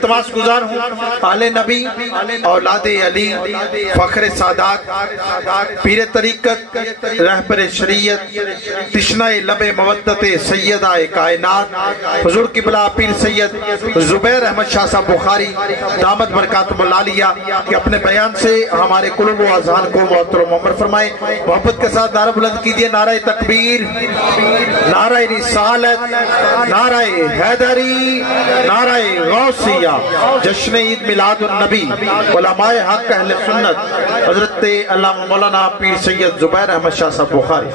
تماس گزار ہوں آل نبی اولاد علی فخر سادات پیر طریقت رہبر شریعت تشنہ لب مودت سیدہ کائنات حضور قبلہ پیر سید زبیر احمد شاہ صاحب بخاری دامت برکاتہ العالیہ کہ اپنے بیان سے ہمارے قلوب و اذہان کو محترم عمر فرمائے. محبت کے ساتھ نعرہ بلند کیجئے نعرہ تکبیر، نعرہ رسالت، نعرہ حیدری، نعرہ غوثیہ. جشن عید میلاد النبی علماء حق اہل سنت حضرت علامہ مولانا پیر سید زبیر احمد شاہ صاحب بخاری.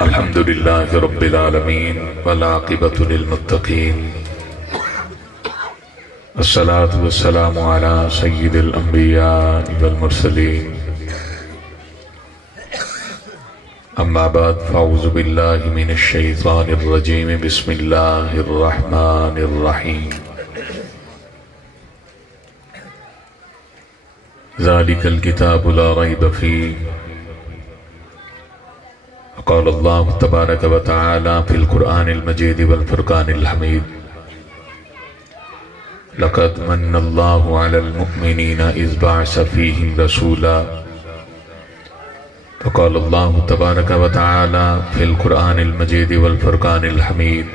الحمدللہ رب العالمین والعاقبۃ للمتقین الصلاة والسلام علی سید الانبیاء والمرسلین. اما بعد فاعوذ باللہ من الشیطان الرجیم بسم اللہ الرحمن الرحیم. ذالک الکتاب لا ریب فیہ قال اللہ تبارک و تعالی فی القرآن المجید والفرقان الحمید. لقد من اللہ علی المؤمنین اذ بعث فیہم رسولا. فقال اللہ تبارک و تعالی فی القرآن المجید والفرقان الحمید.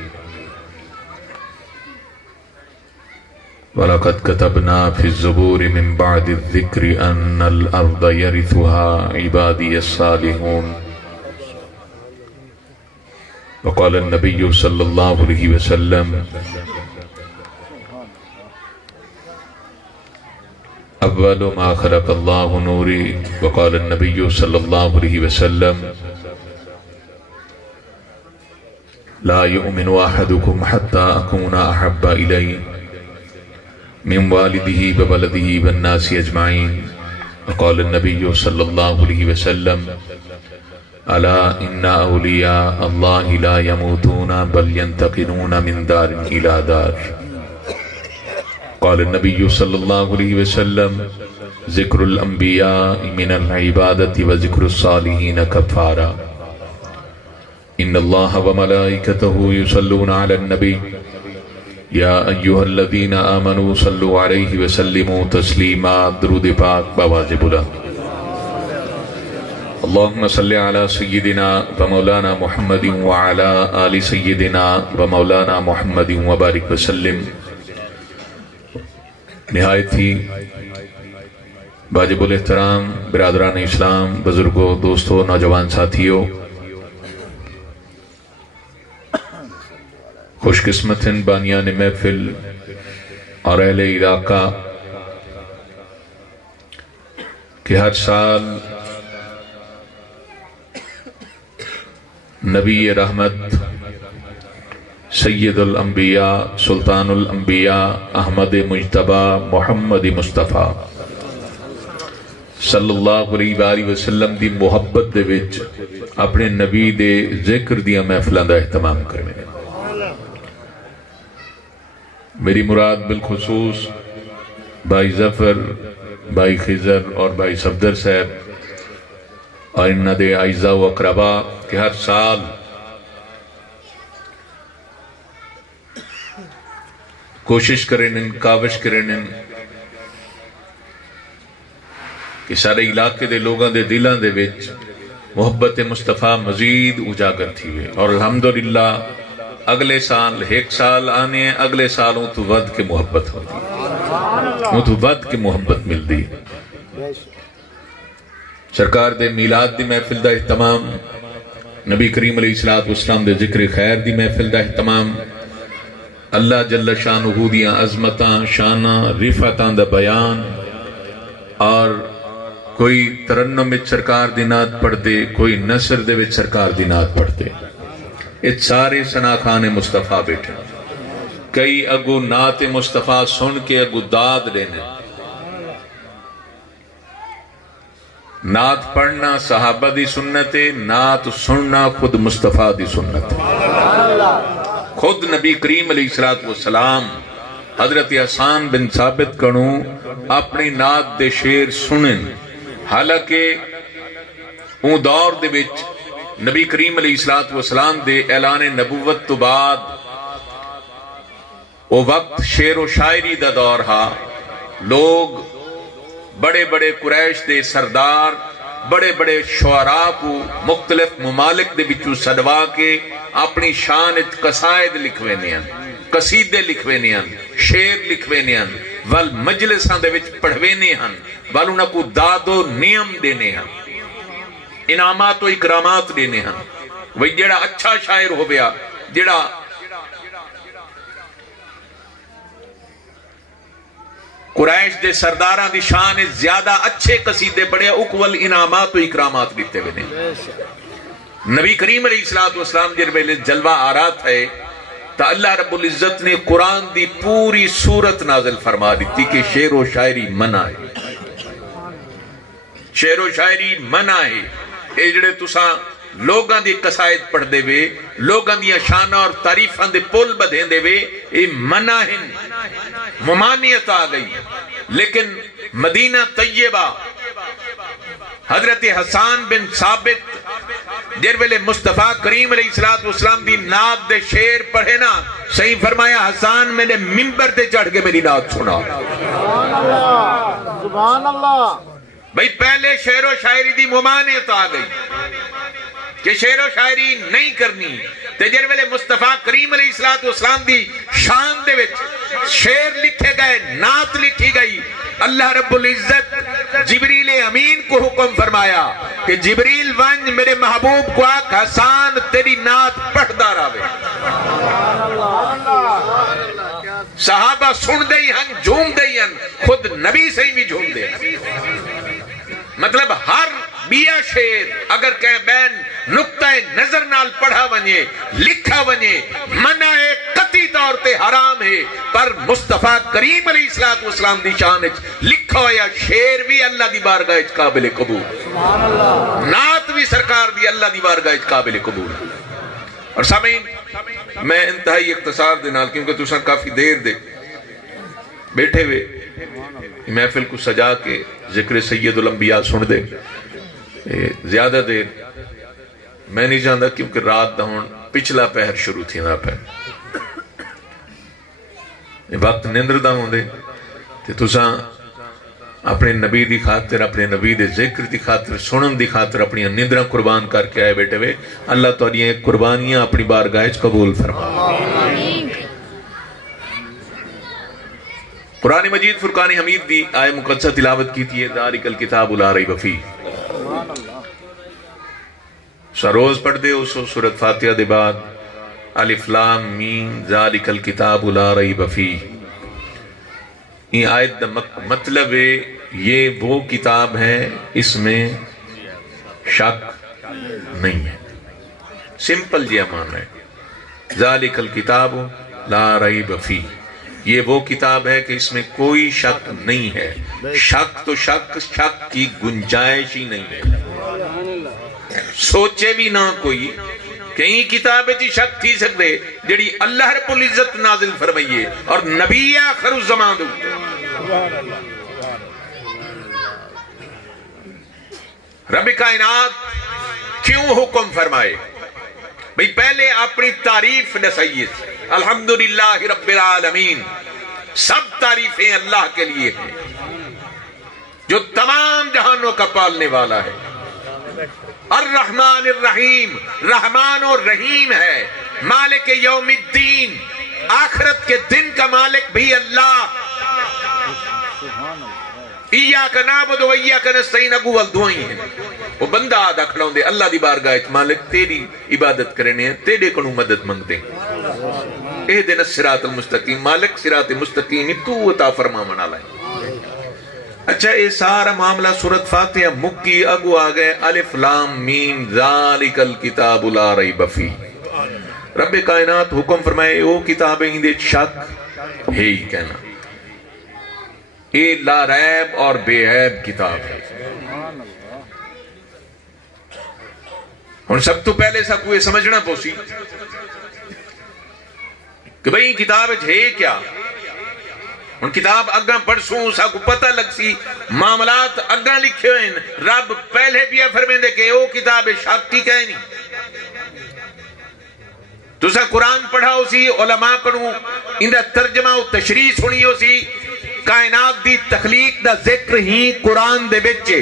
وَلَقَدْ كَتَبْنَا فِي الزُّبُورِ مِن بَعْدِ الذِّكْرِ أَنَّ الْأَرْضَ يَرِثُهَا عِبَادِيَ الصَّالِحُونَ. وقال النبي صلى الله عليه وسلم اول ما خلق الله نوري. وقال النبي صلى الله عليه وسلم لا يؤمن أحدكم حتى أكون أحب إليه من والده وولده والناس أجمعين. وقال النبي صلى الله عليه وسلم ألا إن أولياء الله لا يموتون بل ينتقلون من دار إلى دار. قال النبي صلى الله عليه وسلم ذكر الأنبياء من العبادة وذكر الصالحين كفارا. إن الله وملائكته يصلون على النبي يا أيها الذين آمنوا صلوا عليه وسلموا تسليما. درود پاک بواجب له. اللهم صل على سيدنا ومولانا محمد وعلى آل سيدنا ومولانا محمد وبارك وسلم. نہایت ہی واجب الاحترام برادران اسلام، بزرگوں، دوستوں، نوجوان ساتھیوں، خوش قسمت ہیں بانیان محفل اور اہل علاقہ کہ ہر سال نبی رحمت سید الانبیاء سلطان الانبیاء احمد مجتبی محمد مصطفیٰ صلی اللہ علیہ وآلہ وسلم دی محبت دے وچ اپنے نبی دے ذکر دیا محفلوں دا اہتمام کرنے. میری مراد بالخصوص بھائی ظفر، بھائی خضر اور بھائی صفدر صاحب اور انہاں دے اعزاء و اقربا کہ ہر سال کوشش کریں، کاوش کریں کہ سارے علاقے دے لوگاں دے دلاں دے وچ محبت مصطفیٰ مزید اجاگر تھی ہوئے. اور الحمدللہ اگلے سال ایک سال آنے ہیں، اگلے سالوں تو ود کے محبت ہوتی ہے، تو ود کے محبت مل دی. سرکار دے میلاد دی محفل دا اہتمام، نبی کریم علیہ السلام دے ذکر خیر دی محفل دا اہتمام، اللہ جل شانہ دیاں عظمتاں شاناں رفعتاں دا بیان، اور کوئی ترنم وچ سرکار دی نعت پڑھ دے، کوئی نثر دے وچ سرکار دی نعت پڑھ دے. یہ سارے ثناخان مصطفیٰ بیٹھے، کئی اگو نعت مصطفیٰ سن کے اگو داد لینے. نعت پڑھنا صحابہ دی سنت ہے، نعت سننا خود مصطفیٰ دی سنت ہے. خود نبی کریم علیہ السلام حضرت حسان بن ثابت کنوں اپنی نعت دے شیر سنن، حالانکہ اون دور دے وچ نبی کریم علیہ السلام دے اعلان نبوت تو بعد وہ وقت شعر و شاعری دا دور ہا. لوگ بڑے بڑے قریش دے سردار بڑے بڑے شعراء کو مختلف ممالک دے بچوں سدوا کے اپنی شان قصائد لکھوینے ہیں، قصیدے لکھوینے ہیں، شعر لکھوینے ہیں، وال مجلساں دے وچ پڑھوینے ہیں، وال انہاں کو داد و نعم دینے ہیں، انعامات و اکرامات دینے ہیں. وہی جڑا اچھا شاعر ہو گیا، جڑا قریش دے سرداراں دی شان زیادہ اچھے قصیدے پڑھے اکول انعامات و اکرامات دیتے ہوئے نے. نبی کریم علیہ السلام جر ویلے جلوہ آ رہا تھے تا اللہ رب العزت نے قرآن دی پوری سورت نازل فرما دیتی کہ شعر و شاعری منع ہے، شعر و شاعری منع ہے. اے جڑے تساں لوگاں دی قصائد پڑھ دے وے، لوگاں دی شانہ اور تعریفاں دے پل بدھیں دے وے، اے منع ہیں، ممانعت آ گئی. لیکن مدینہ طیبہ حضرت حسان بن ثابت جر ویلے مصطفیٰ کریم علیہ السلام دی نعت دے شعر پڑھے نا، صحیح فرمایا حسان میں نے ممبر تے چڑھ کے میری نعت سنا. سبحان اللہ. بھئی پہلے شعر و شاعری دی ممانعت آ گئی کہ شعر و شاعری نہیں کرنی. تے جر ویلے مصطفیٰ کریم علیہ السلام دی شان دے وچ شعر لکھے گئے، نعت لکھی گئی. اللہ رب العزت جبریل امین کو حکم فرمایا کہ جبریل ونج میرے محبوب کو آکھ حسان تیری نعت پڑھدا رہے. صحابہ سن دئی ہن، جھوم دئی ہن، خود نبی سے بھی جھوم دے. مطلب ہر بیا شعر اگر کہیں بین نقطہ نظر نال پڑھا ونجے، لکھا ونجے، منع ہے، قطعی طور تے حرام ہے، پر مصطفیٰ کریم علیہ السلام دی شان لکھا ہویا شعر بھی اللہ دی بارگاہ قابل قبول، نعت بھی سرکار دی اللہ دی بارگاہ قابل قبول. اور سامعین میں انتہائی اختصار دے نال کیونکہ تساں کافی دیر دے بیٹھے ہوئے محفل کو سجا کے ذکر سید الانبیاء سن دے، زیادہ دیر میں نہیں جاندا کیونکہ رات دا ہون پچھلا پہر شروع تھی نا پہ وقت نیندر دا ہوں دے تے تساں اپنے نبی دی خاطر، اپنے نبی دے ذکر دی خاطر، سنن دی خاطر اپنی نیندراں قربان کر کے آئے بیٹھے ہوئے. اللہ تہاڈیاں قربانیاں اپنی بارگاہ وچ قبول فرما. قرآن مجید فرقان حمید دی آئے مقدسہ تلاوت کی تھی ذالک الکتاب لا ریب فیہ. روز پڑھ دے اس سورۃ فاتحہ دے بعد الف لام میم ذالک الکتاب لا ریب فیہ. یہ آیت دا مطلب ہے یہ وہ کتاب ہے اس میں شک نہیں ہے. سمپل جی معنی ہے ذالک الکتاب لا ریب فیہ، یہ وہ کتاب ہے کہ اس میں کوئی شک نہیں ہے. شک تو شک کی گنجائش ہی نہیں ہے. سوچے بھی نہ کوئی کہیں کتاب جی شک تھی سکتے جڑی اللہ رب العزت نازل فرمائیے اور نبی آخر الزمان دو. رب کائنات کیوں حکم فرمائے؟ بھئی پہلے اپنی تعریف نسائیے الحمدللہ رب العالمین، سب تعریفیں اللہ کے لیے ہیں جو تمام جہانوں کا پالنے والا ہے. الرحمن الرحیم، رحمان اور رحیم ہے. مالک یوم الدین، آخرت کے دن کا مالک بھی اللہ. ایاک نعبد و ایاک نستعین اگول دعائیں ہیں. وہ بندہ آدھا کھڑا ہوں دے اللہ دی بارگاہ مالک تیری عبادت کرنے ہیں، تیرے کنو مدد منگتے ہیں. اہدنا الصراط المستقیم، مالک صراط مستقیم تو عطا فرما منا لائیں. اچھا یہ سارا معاملہ سورۃ فاتحہ مکی اگو آگئے الف لام میم ذالک الکتاب لا ریب فیہ. رب کائنات حکم فرمائے وہ کتابیں اندے شک ہے ہی کہنا، یہ لا ریب اور بے عیب کتاب ہے. اور سب تو پہلے سا کوئی سمجھنا پوسی کہ بھئی کتاب ہے کیا. ان کتاب اگاں پڑھسوں سا کو پتہ لگ سی معاملات اگاں لکھے ہوئے ہیں. رب پہلے بھی فرمائے دے کہ وہ کتاب شک کی کہنی تسا قرآن پڑھا ہو سی علماء کنو اندہ ترجمہ و تشریح سنی ہو سی کائنات دی تخلیق دا ذکر ہی قرآن دے بچے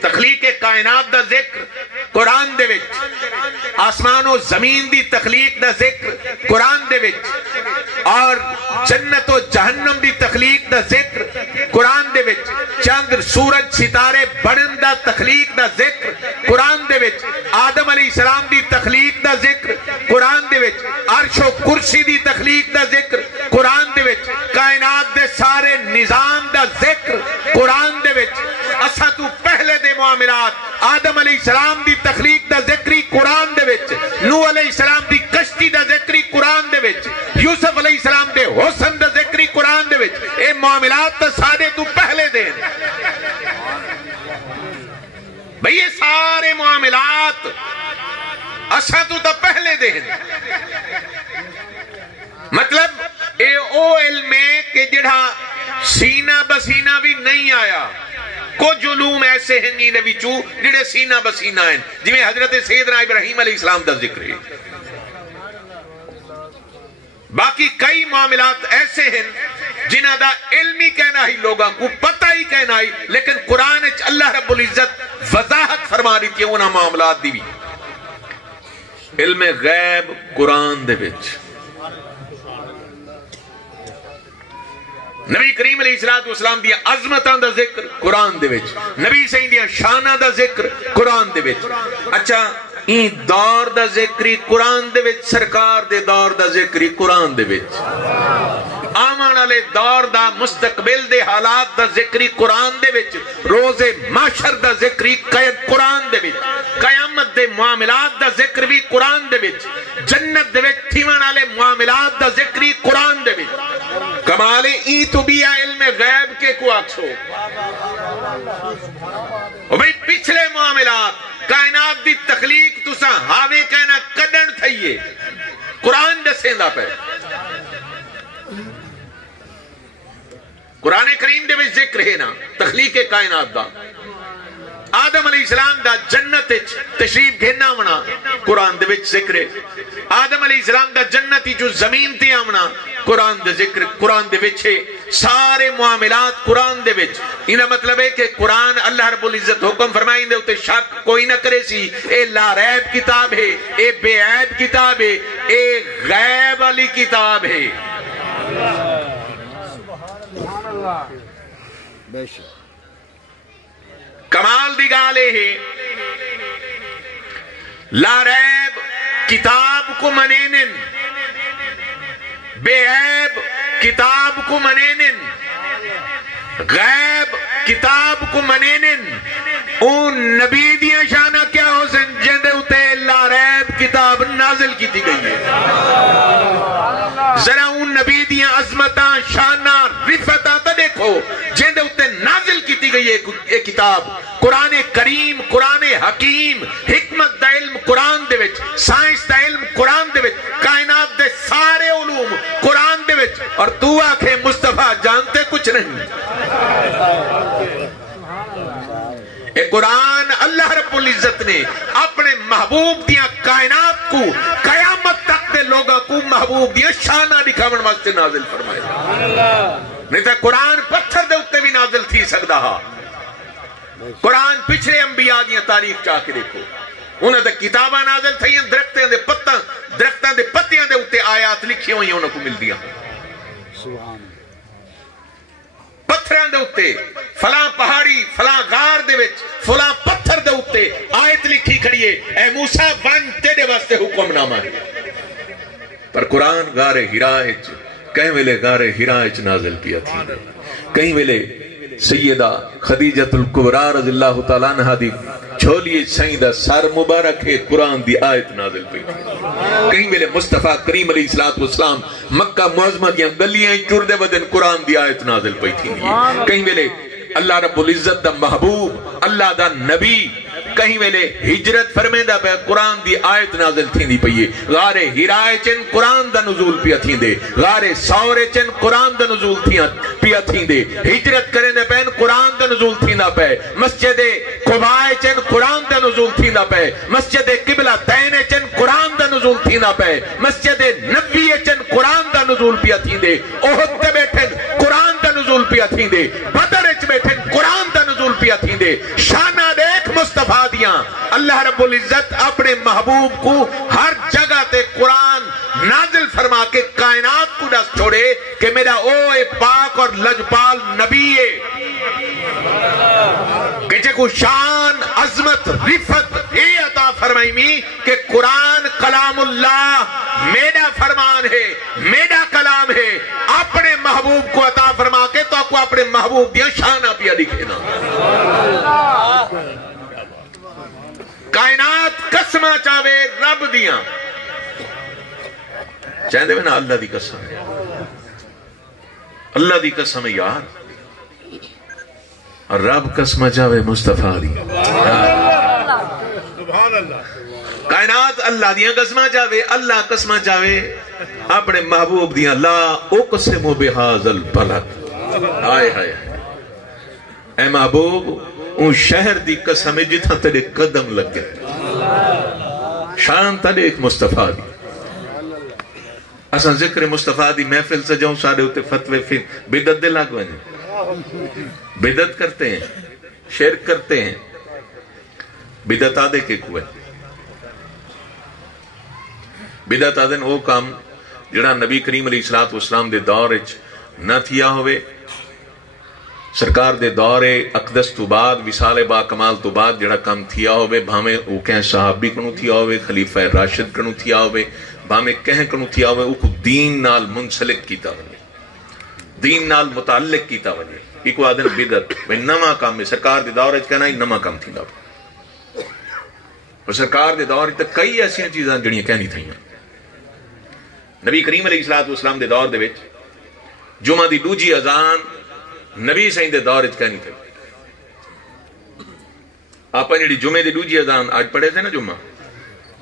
تخلیق کائنات دا ذکر قرآن دے وچ آسمان و زمین دی تخلیق دا ذکر قرآن دے وچ اور جنت و جہنم دی تخلیق دا ذکر قرآن دے وچ چاند سورج ستارے بڑن دا تخلیق دا ذکر قرآن دے وچ آدم علیہ السلام دی تخلیق دا ذکر قرآن دے وچ عرش و کرسی دی تخلیق دا ذکر قرآن دے وچ کائنات دے سارے نظام دا ذکر قرآن دے وچ اسا تو پہلے دے معاملات آدم علیہ السلام دی تخلیق دا ذکری قرآن دے وچ نوح علیہ السلام دی کشتی دا ذکری قرآن دے وچ یوسف علیہ السلام دے حسن دا ذکری قرآن دے وچ اے معاملات تا سارے تو پہلے دے بھئی یہ سارے معاملات اسا تو تا پہلے دے مطلب اے او علم ہے کہ جڑا سینہ بسینہ بھی نہیں آیا کچھ علوم ایسے ہیں نہیں نبی چو جڑے سینہ بسینہ ہیں جی میں حضرت سیدنا ابراہیم علیہ السلام دا ذکر ہے باقی کئی معاملات ایسے ہیں جنہ دا علمی کہنا ہی لوگاں کو پتہ ہی کہنا ہی لیکن قرآن اللہ رب العزت وضاحت فرما رہی تھی انہاں معاملات دی بھی علم غیب قرآن دے وچ نبی کریم علیہ السلام دیا عظمتاں دا ذکر قرآن دے وچ نبی سہی دیا شانہ دا ذکر قرآن دے وچ اچھا این دور دا ذکری قرآن دے وچ سرکار دے دور دا ذکری قرآن دے وچ آمان علی دور دا مستقبل دے حالات دا ذکری قرآن دے وچ روز معاشر دا ذکری قرآن دے وچ قیامت دے معاملات دا ذکر بھی قرآن دے وچ جنت دے وچ تھیوان علی معاملات دا ذکری قرآن دے وچ کمال ای تو بھی علم غیب کے کو آکسو اور بھئی پچھلے معاملات کائنات دی تخلیق تو سا ہاوے کہنا کڈن تھئیے قرآن دسیں دا پہ قرآن کریم دے میں ذکر ہے نا تخلیق کائنات دا آدم علیہ السلام دا جنت تشریف گھننا ونا قرآن دے وچ ذکر ہے آدم علیہ السلام دا جنتی جو زمین تے آمنا قرآن دے ذکر قرآن دے وچ ہے سارے معاملات قرآن دے وچ انہا مطلب ہے کہ قرآن اللہ رب العزت حکم فرمائیں دے اتے شک کوئی نہ کرے سی اے لا ریب کتاب ہے اے بے عیب کتاب ہے اے غیب والی کتاب ہے کمال دی گالے ہے لا ریب کتاب کو منینن بے عیب کتاب کو منینن غیب کتاب کو منینن اون نبی دیاں شانہ کیا ہو سن جندے اتے لا ریب کتاب نازل کی تھی گئی ہے ذرا اون نبی دیاں عظمتاں شانہ رفتاں تا دیکھو جندے اتے نازل کی تھی گئی ہے ایک کتاب قرآن کریم قرآن حکیم حکمت دا علم قرآن دے وچ سائنس دا علم قرآن دے وچ کائنات دے سارے علوم قرآن دے وچ اور تو آنکھیں مصطفیٰ جانتے کچھ نہیں اے قرآن اللہ رب العزت نے اپنے محبوب دیا کائنات کو قیامت تک دے لوگا کو محبوب دیا شانہ دکھاون واسطے نازل فرمایا نہیں تو قرآن پتھر دے اتے بھی نازل تھی سکتا ہا قرآن پچھلے انبیاء دیا تاریخ چاہ کے دیکھو انہوں نے کتابہ نازل تھی درختوں دے پتیاں دے اتے آیات لکھی ہوئی انہوں کو مل دیا پتھران دے اتے فلاں پہاڑی فلاں غار دے وچ فلاں پتھر دے اتے آیت لکھی کھڑیے اے موسیٰ ون تیرے واسطے حکم نامہ ہے پر قرآن غار ہراء کہیں ویلے غار ہراء نازل کیا تھی کہیں ویلے سیدہ خدیجۃ الکبریٰ رضی اللہ تعالیٰ عنہ دی چھولیے سیدہ سر مبارک ہے قرآن دی آیت نازل پہ کہیں ویلے مصطفیٰ کریم علیہ السلام مکہ معظمہ دیا گلیاں چردے بدن قرآن دی آیت نازل پہ تھی کہیں ویلے اللہ رب العزت دا محبوب اللہ دا نبی کہیں ویلے ہجرت فرمیدہ پہ قرآن دی آیت نازل تھی دی پئیے غار ہراء چن قرآن دا نزول پیا تھی دے غار ثور چن قرآن دا نزول پیا تھی دے ہجرت کریں دے پہن قرآن دا نزول تھی دا پہ مسجد قباء چن قرآن دا نزول تھی دا پہ مسجد قبلہ تین چن قرآن دا نزول تھینا پے مسجد نبوی چن قرآن دا نزول پیا تھیندے احد تے بیٹھن قرآن دا نزول پیا تھیندے بدر اچ بیٹھن قرآن دا نزول پیا تھیندے شانہ دیکھ مصطفیٰ دیاں اللہ رب العزت اپنے محبوب کو ہر جگہ تے قرآن نازل فرما کے کائنات کو دس چھوڑے کہ میرا اوے پاک اور لجپال نبی ہے کہ کو شان عظمت رفت اے عطا فرمائی می کہ قرآن کلام اللہ میرا فرمان ہے میرا کلام ہے اپنے محبوب کو عطا فرما کے تو کو اپنے محبوب دیا شانہ پیا دکھینا کائنات قسمہ چاہوے رب دیاں چاہتے میں نا اللہ دی قسم ہے اللہ دی قسم ہے یار اور رب قسم چاہوے مصطفیٰ دی کائنات اللہ دیاں قسم چاہوے اللہ قسم چاہوے اپنے محبوب دیاں لا اقسم بہذا البلد آئے آئے اے محبوب ان شہر دی قسم جتھا تیرے قدم لگے شان تیرے ایک مصطفیٰ دی اساں ذکر مصطفیٰ دی محفل سے جاؤں سارے ہوتے فتوے پھر بدعت دے لگ بنے بدعت کرتے ہیں شرک کرتے ہیں بدعت آدھے کے کوئے بدعت آدھے وہ کام جڑا نبی کریم علیہ السلام دے دور نہ تھیا ہوئے سرکار دے دور اقدس تو بعد وصال با کمال تو بعد جڑا کام تھیا ہوئے بھامے وہ کہیں صحابی کنو تھیا ہوئے خلیفہ راشد کنو تھیا ہوئے بھامے کہیں کنو تھیا ہوئے وہ کو دین نال منسلک کیتا ہوئے دین نال متعلق کیتا ہوئے ایک وہ آدھن بدعت وہ نما کام میں سرکار دے دور کہنا ہی نما کام تھی دا اور سرکار دے دور تک کئی ایسی چیزاں جڑیاں کہنی تھیں نبی کریم علیہ السلام دے دور دے وچ جمعہ دی دوجی اذان نبی سائیں دے دور اچ کہنی تھی آپ جڑی جمعے دی دوجی اذان آج پڑھے تھے نا جمعہ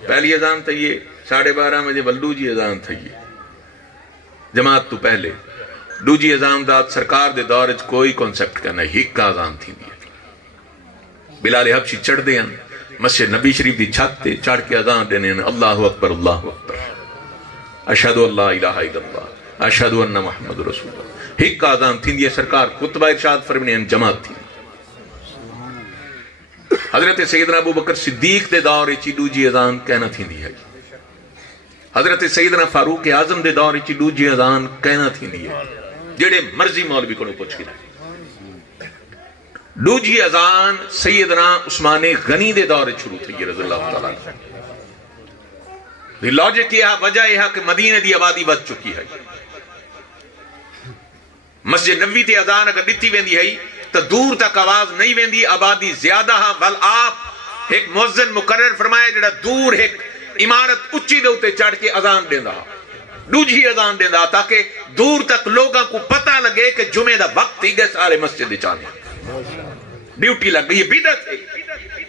پہلی اذان تھی 12:30 بجے ولدو جی اذان تھی جماعت تو پہلے دوجی اذان داد سرکار دے دور اچ کوئی کانسیپٹ کرنا ہک کا اذان تھی دی بلال حبشی چڑھ دے ہیں مسجد نبی شریف دی چھت تے چڑھ کے اذان دینے ہیں اللہ اکبر اشہد اللہ الہ الا اللہ اشہد ان محمد رسول اللہ ہک کا اذان تھی دی سرکار خطبہ ارشاد فرمانے ہیں جماعت تھی حضرت سیدنا ابو بکر صدیق دے دور اچ دوجی اذان کہنا تھی دی ہے حضرت سیدنا فاروق اعظم دے دور اچ دوجی اذان کہنا تھی دی ہے جڑے مرضی مولوی کو پوچھ کے دوجی اذان سیدنا عثمان غنی دے دور شروع تھی رضی اللہ تعالیٰ دی لاجک یہ وجہ یہ کہ مدینہ دی آبادی بچ چکی ہے مسجد نبوی تے اذان اگر دتی ویندی ہے تو دور تک آواز نہیں ویندی آبادی زیادہ ہاں بل آپ ایک مؤذن مقرر فرمایا جڑا دور ایک عمارت اچھی دے ہوتے چڑھ کے اذان دیندہ دوجی اذان دیندہ تاکہ دور تک لوگاں کو پتہ لگے کہ جمعہ دا وقت ہی گئے سارے مسجد چاہنے ڈیوٹی لگ گئی یہ بدعت ہے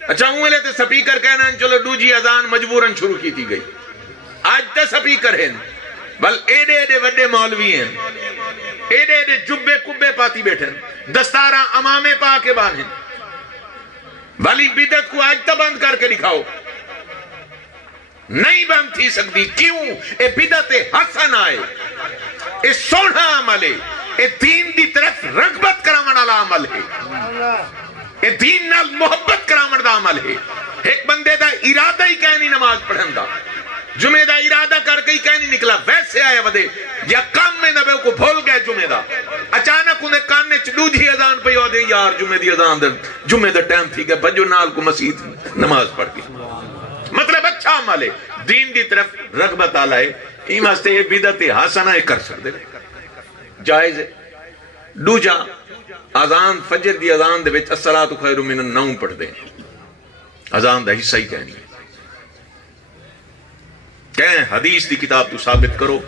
اچھا ہوں لے تے سپیکر کہنا چلو دوجی اذان مجبوراً شروع کی تھی گئی آج تے سپیکر ہیں بل ایڈے ایڈے وڈے مولوی ہیں ایڈے ایڈے جبے کبے پاتی بیٹھیں دستارہ امامے پا کے باندھیں والی بدعت کو آج تا بند کر کے دکھاؤ نہیں بند تھی سکتی کیوں اے بدعت حسن آئے اے سونا عمل ہے اے دین دی طرف رغبت کرامن والا عمل ہے اے دین نال محبت کرامن دا عمل ہے ایک بندے دا ارادہ ہی کہنی نماز پڑھن دا جمعہ دا ارادہ کر کے ہی کہنی نکلا ویسے آیا ودے یا کام میں نبے کو بھول گئے جمعہ دا اچانک انہیں کاننے چلوجی اذان پہ ہو دے یار جمعہ دی اذان دا جمعہ دا ٹائم تھی گئے بجو نال کو مسجد نماز پڑھ گئی مطلب اچھا عمل ہے دین دی طرف رغبت آلہ ہے این واسطے یہ بدعت حسنہ کر سکتے جائز ہے دوجا اذان فجر دی اذان دے وچ الصلاۃ خیر من النوم پڑھ دیں اذان دا حصہ ہی کہنی ہے کہیں حدیث دی کتاب تو ثابت کرو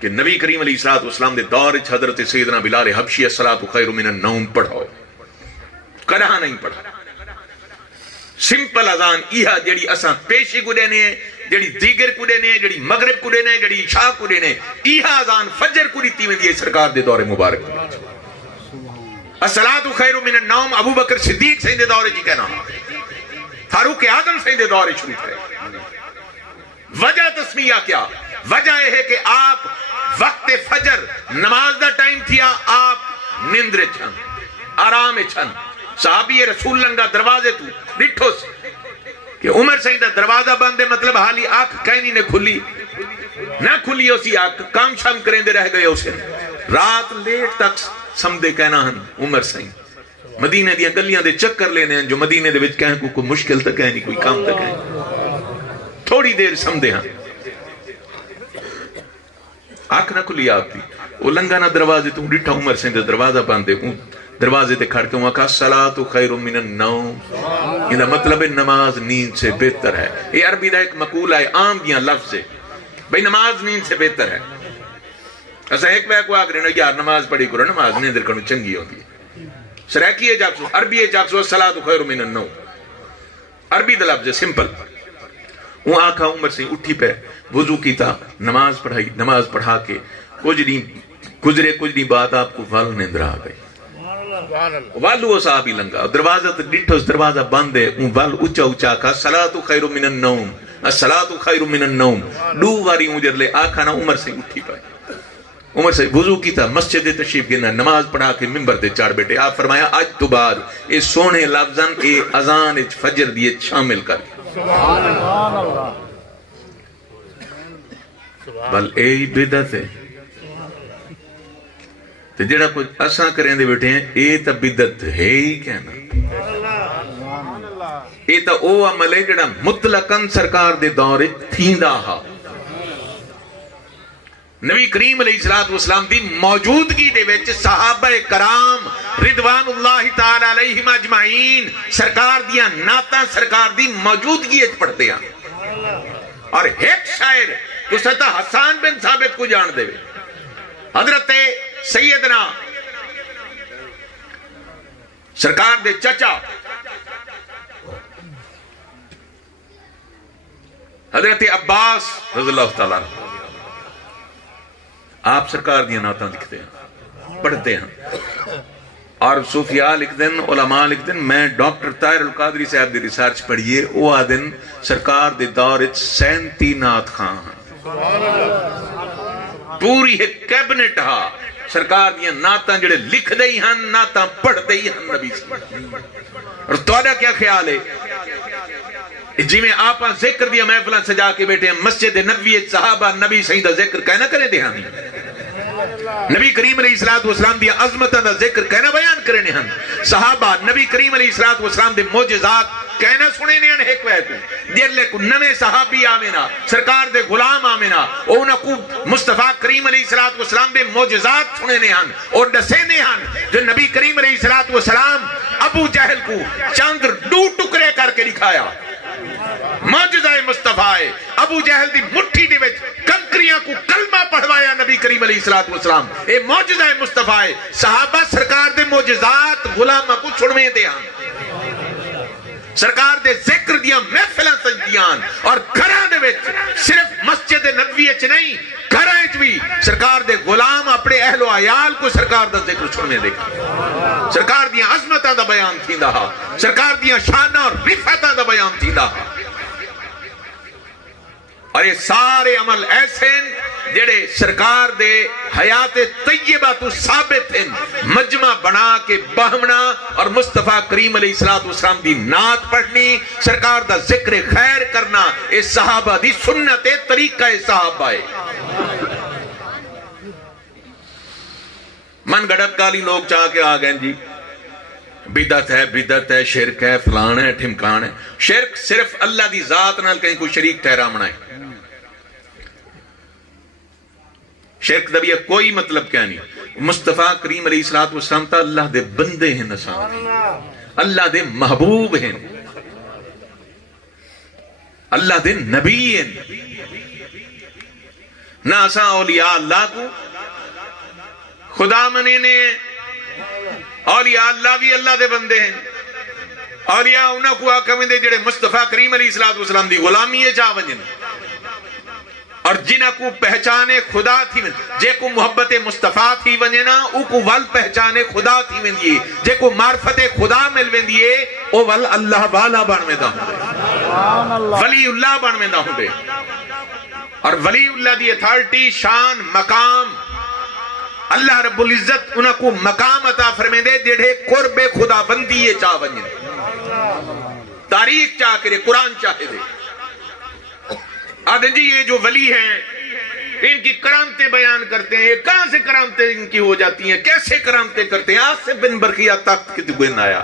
کہ نبی کریم علیہ السلام دے دور حضرت سیدنا بلال حبشی الصلاۃ خیر من النوم پڑھو کہاں نہیں پڑھا سمپل اذان یہ جڑی اساں پیشی کو دینے ہیں جڑی دیگر کو دینے ہیں جڑی مغرب کو دینے ہیں جڑی عشاء کو دینے ہیں یہ اذان فجر کو دیتی ہوئی سرکار دے دور مبارک الصلاۃ خیر من النوم ابو بکر صدیق سے دے دور جی کہنا فاروق اعظم سے دے دور شروع ہے وجہ تو تسمیہ کیا؟ وجہ یہ ہے کہ آپ وقت فجر نماز دا ٹائم تھیا، آپ نندر چھن آرام چھن. صحابی رسول لنگا دروازے تو ڈٹھو سے کہ عمر سائیں دا دروازہ بندے، مطلب حالی آنکھ کہیں نے کھلی نہ کھلی اسی آنکھ کام شام کریں دے رہ گئے اسے. رات لیٹ تک سمدے کہنا ہن عمر سائیں مدینے دیا گلیاں دے چکر لینے ہیں جو مدینے دے وچ کہیں کوئی مشکل تک ہے نہیں کوئی کام تک ہے. تھوڑی دیر سمدے ہاں آنکھ نہ کھلی آپ دی. وہ لنگا نہ دروازے تو ڈٹھا عمر سائیں دا دروازہ باندھے دروازے تے کھڑ کے وہاں کہا الصلاۃ خیر من النوم. یہ مطلب ہے نماز نیند سے بہتر ہے. یہ عربی دا ایک مقولہ ہے، عام دیاں لفظ ہے بھئی نماز نیند سے بہتر ہے. ایسا ایک بے کو آگرے نا یار نماز پڑھی کرو، نماز نیندر کرو چنگی ہوتی ہے. سریکی ہے جاکسو عربی ہے جاکسو الصلاۃ خیر من النوم. عربی دا لفظ ہے سمپل. وہ آنکھا عمر سے اٹھی پہ وضو کیتا نماز پڑھائی. نماز پڑھا کے کچھ نہیں بات آپ کو وال نیندر آ گئی. والو صحابی لنگا دروازہ تے ڈٹھو دروازہ بند ہے. اون وال اونچا اونچا کہا الصلاۃ خیر من النوم الصلاۃ خیر من النوم. دو واری اون جرلے آکھا نا عمر سے اٹھی پائے. عمر سے وضو کیتا مسجد تشریف گنا نماز پڑھا کے منبر تے چڑھ بیٹھے. آپ فرمایا آج تو بعد اے سونے لفظاں اے اذان وچ فجر دی شامل کر. سبحان اللہ. بل اے بدعت ہے تو جڑا کچھ اساں کریں دے بیٹھے ہیں اے تا بدعت ہے ہی کہنا. اے تا او عمل ہے جڑا مطلقاً سرکار دے دور تھیندا ہا. نبی کریم علیہ السلام دی موجودگی دے وچ صحابہ کرام رضوان اللہ تعالی علیہم اجمعین سرکار دیاں نعتاں سرکار دی موجودگی وچ پڑھتے ہیں. اور ایک شاعر تو ستا حسان بن ثابت کو جان دے وے حضرت سیدنا سرکار دے چچا حضرت عباس رضی اللہ تعالیٰ آپ سرکار دیا نعتاں لکھتے ہیں پڑھتے ہیں. اور صوفیاء لکھ دن علماء لکھ دن. میں ڈاکٹر طاہر القادری صاحب دی ریسرچ پڑھئیے او آدن سرکار دے دور 37 نعت خان پوری ایک کیبنٹ ہا سرکار دیا نعتاں جڑے لکھ دئی ہن نعتاں پڑھ دئی ہن نبی سے. اور توڑا کیا خیال ہے جی میں آپاں ذکر دیا محفلہ سجا کے بیٹھے ہیں مسجد نبوی صحابہ نبی سیدہ ذکر کہنا کریں دے ہم نبی کریم علیہ السلام دیا عظمتہ دا ذکر کہنا بیان کرنے ہن صحابہ نبی کریم علیہ السلام دے معجزات کہنا سنے نے ایک ویتو دیر لے کو نوے صحابی آمینا سرکار دے غلام آمینا اونا کو مصطفیٰ کریم علیہ السلام دے معجزات سنے نے ہن اور دسے نے ہن جو نبی کریم علیہ السلام ابو جہل کو چاندر 2 ٹکرے کر کے دکھایا. معجزہ مصطفیٰ ابو جہل دی مٹھی دی وچ کنکریاں کو کلمہ پڑھوایا نبی کریم علیہ السلام. اے معجزہ مصطفیٰ صحابہ سرکار دے معجزات غلامہ کو چھڑویں دے ہاں سرکار دے ذکر دیا محفلہ سجدیان. اور گھران دے وچ صرف مسجد نبوی اچ نہیں گھران اچ بھی سرکار دے غلام اپنے اہل و عیال کو سرکار دا ذکر چھڑویں دے سرکار دیا عظمتہ دا بیان تھی دا سرکار دیا شانہ اور رفتہ دا بیان تھی دا. اور یہ سارے عمل ایسے ہیں جڑے سرکار دے حیات طیبہ تو ثابت ہیں مجمع بنا کے بہمنا اور مصطفیٰ کریم علیہ السلام دی نعت پڑھنی سرکار دا ذکر خیر کرنا اے صحابہ دی سنت طریقہ صحابہ ہے. من گڑت کالی لوگ چاہ کے آ گئے جی بدعت ہے شرک ہے فلان ہے ٹھمکان ہے. شرک صرف اللہ دی ذات نال کہیں کوئی شریک ٹھہرامنا ہے. شرک دا بھی کوئی مطلب کیا نہیں. مصطفیٰ کریم علیہ السلام تا اللہ دے بندے ہیں نسان اللہ دے محبوب ہیں اللہ دے نبی ہیں. نہ اساں اولیاء اللہ کو خدا منے نے اولیاء اللہ بھی اللہ دے بندے ہیں. اولیاء انہاں کو آکھیں دے جڑے مصطفیٰ کریم علیہ السلام دی غلامی ہے جا ونجن اور جنہ کو پہچانے خدا تھی جے کو محبت مصطفیٰ تھی ونجنا او کو ول پہچانے خدا تھی وندیے جے کو معرفت خدا مل وندیے او ول اللہ والا بن ویندا ہوندا ولی اللہ بن ویندا ہوندا. اور ولی اللہ دی اتھارٹی شان مقام اللہ رب العزت انہاں کو مقام عطا فرمے دے جڑے قرب خدا بندی چاہ ونجن تاریخ چاہ کرے قرآن چاہے دے آدھے جی یہ جو ولی ہیں ان کی کرامتیں بیان کرتے ہیں، کہاں سے کرامتیں ان کی ہو جاتی ہیں، کیسے کرامتیں کرتے ہیں؟ آصف بن برقیہ تخت کی دن آیا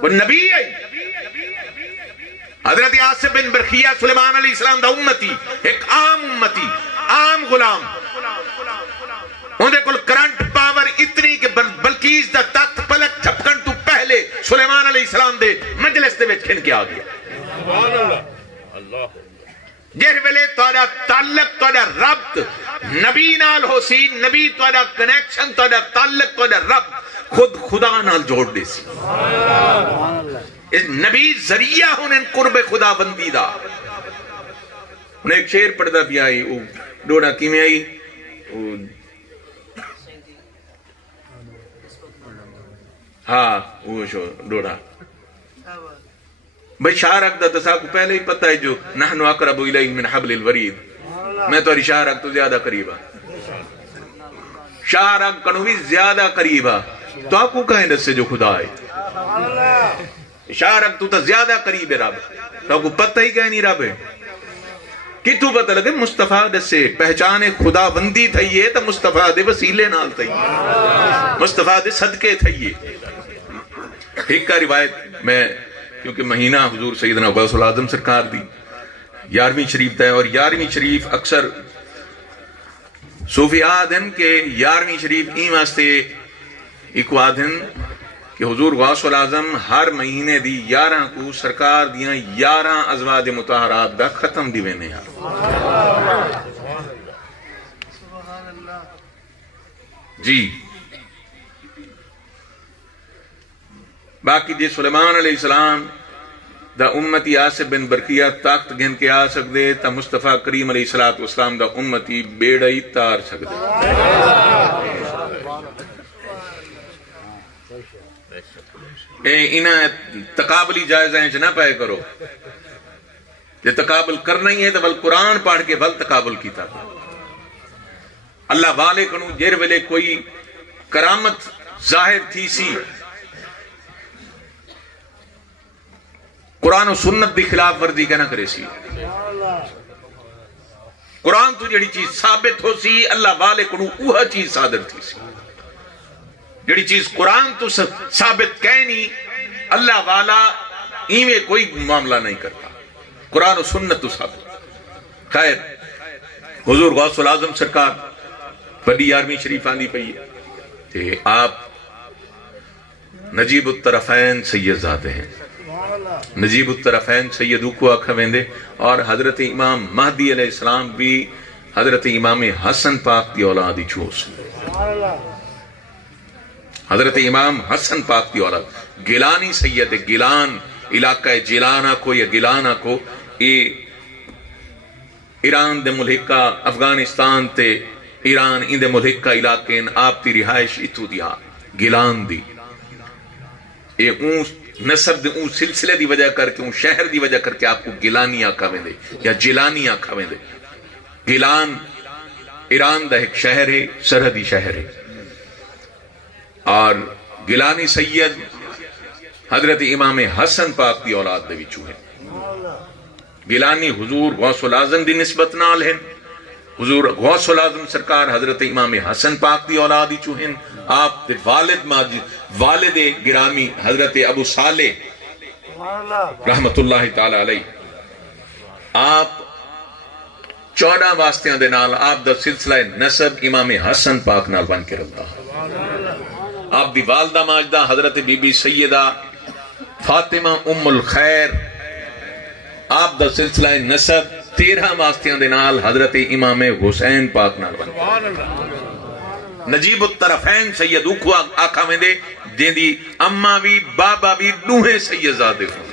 وہ نبی ہے، حضرت آصف بن برقیہ سلیمان علیہ السلام دا امتی، ایک عام امتی، عام غلام، اندھے کل کرنٹ پاور اتنی کہ بلقیس دا تخت پلک چھپکن تو پہلے سلیمان علیہ السلام دے مجلس دے وچ کھن کے آ گیا۔ جس ویلے تہاڈا تعلق تہاڈا ربط نبی نال ہو سی، نبی تہاڈا کنیکشن تہاڈا تعلق تہاڈا ربط خود خدا نال جوڑ دے سی، اس نبی ذریعہ ہونے قرب خدا بندی دا۔ انہیں ایک شعر پڑھدا بھی آئی، ڈوڑا کی میں آئی، ہاں وہ شو ڈوڑا بھئی شاہ رکھ دا تسا کو پہلے ہی پتہ ہے جو نحنو اقرب الیہ من حبل الورید، میں تو شاہ رکھ تو زیادہ قریبا، شاہ رکھ کنو بھی زیادہ قریبا، تو آپ کو کہیں دس سے جو خدا ہے، شاہ رکھ تو تا زیادہ قریب ہے رب، تو آپ کو پتہ ہی کہیں نہیں رب ہے، کہ تو پتہ لگے مصطفیٰ دس سے پہچانے خدا بندی تھئیے تا مصطفیٰ دے وسیلے نال تھئیے، مصطفیٰ دے صدقے تھئیے۔ ایک کا روایت میں کیونکہ مہینہ حضور سیدنا غوث العظم سرکار دی 11ویں شریف ہے، اور 11ویں شریف اکثر صوفی آدھن کہ 11ویں شریف این واسطے ایک آدھن کہ حضور غوث العظم ہر مہینے دی 11 کو سرکار دیاں 11 ازواج مطہرات دا ختم دیوینے ہیں۔ جی باقی جی سلیمان علیہ السلام دا امتی آصف بن برقیہ طاقت گھن کے آ سکدے تا مصطفیٰ کریم علیہ السلام دا امتی بیڑا ہی تار سکدے۔ انہیں تقابلی جائزہ ہیں نہ پائے کرو، یہ تقابل کرنا ہی ہے تو بل قرآن پڑھ کے بل تقابل کیتا۔ اللہ والے کنو جیر ویلے کوئی کرامت ظاہر تھی سی، قرآن و سنت دی خلاف ورزی کہنا کرے سی، قرآن تو جڑی چیز ثابت ہو سی اللہ والے کنو اوہ چیز صادر تھی سی، جڑی چیز قرآن تو ثابت کہنی اللہ والا ایویں کوئی معاملہ نہیں کرتا، قرآن و سنت تو ثابت۔ خیر حضور غوث العظم سرکار بڑی 11ویں شریف آندی پئی ہے کہ آپ نجیب الطرفین سید ذاتے ہیں، نجیب الطرفین سیدو کو آکھا ویندے، اور حضرت امام مہدی علیہ السلام بھی حضرت امام حسن پاک دی اولادی چوس، حضرت امام حسن پاک دی اولاد گیلانی سید گیلان علاقہ جیلانہ کو یا گیلانہ کو ایران دے ملحقہ افغانستان تے ایران ان دے ملحقہ علاقے آپ دی رہائش اتو دیا گیلان دی، اے اون نسب دے اون سلسلے دی وجہ کر کے اون شہر دی وجہ کر کے آپ کو گیلانی آکھا ویندے یا جیلانی آکھا ویندے۔ گیلان ایران دا ایک شہر ہے، سرحدی شہر ہے، اور گیلانی سید حضرت امام حسن پاک دی اولاد دے وچوں ہے۔ گیلانی حضور غوث العظم دی نسبت نال ہیں، حضور غوث العظم سرکار حضرت امام حسن پاک دی اولادی چوہن، آپ دے والد گرامی حضرت ابو صالح رحمت اللہ تعالی علیہ، آپ 14 واسطیاں دے نال آپ دا سلسلہ نسب امام حسن پاک نال بن کے رکھتا۔ آپ دی والدہ ماجدہ حضرت بی بی سیدہ فاطمہ ام الخیر، آپ دا سلسلہ نسب 13 واسطیاں دے نال حضرت امام حسین پاک نال بن۔ نجیب الطرفین سید اوکو آکھا میں دے جن دی اماں بھی بابا بھی دوہیں سید زادے ہوں،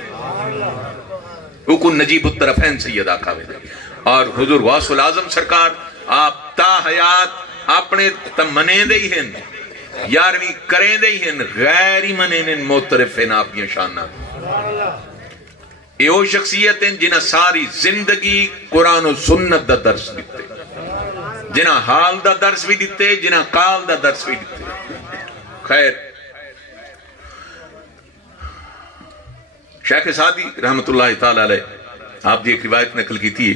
اوکو نجیب الطرفین سید آکھا میں دے۔ اور حضور غوث العظم سرکار آپ تا حیات اپنے تمنے دے ہی ہیں، 11ویں کریں دے ہی ہیں، غیر ہی منیں موترف ہیں آپ کی شانہ۔ یہ وہ شخصیت ہیں جنہ ساری زندگی قرآن و سنت دا درس دیتے، جنہ حال دا درس بھی دیتے، جنہ قال دا درس بھی دیتے۔ خیر، شیخ سعدی رحمت اللہ تعالی علیہ آپ دی ایک روایت نقل کی تھی،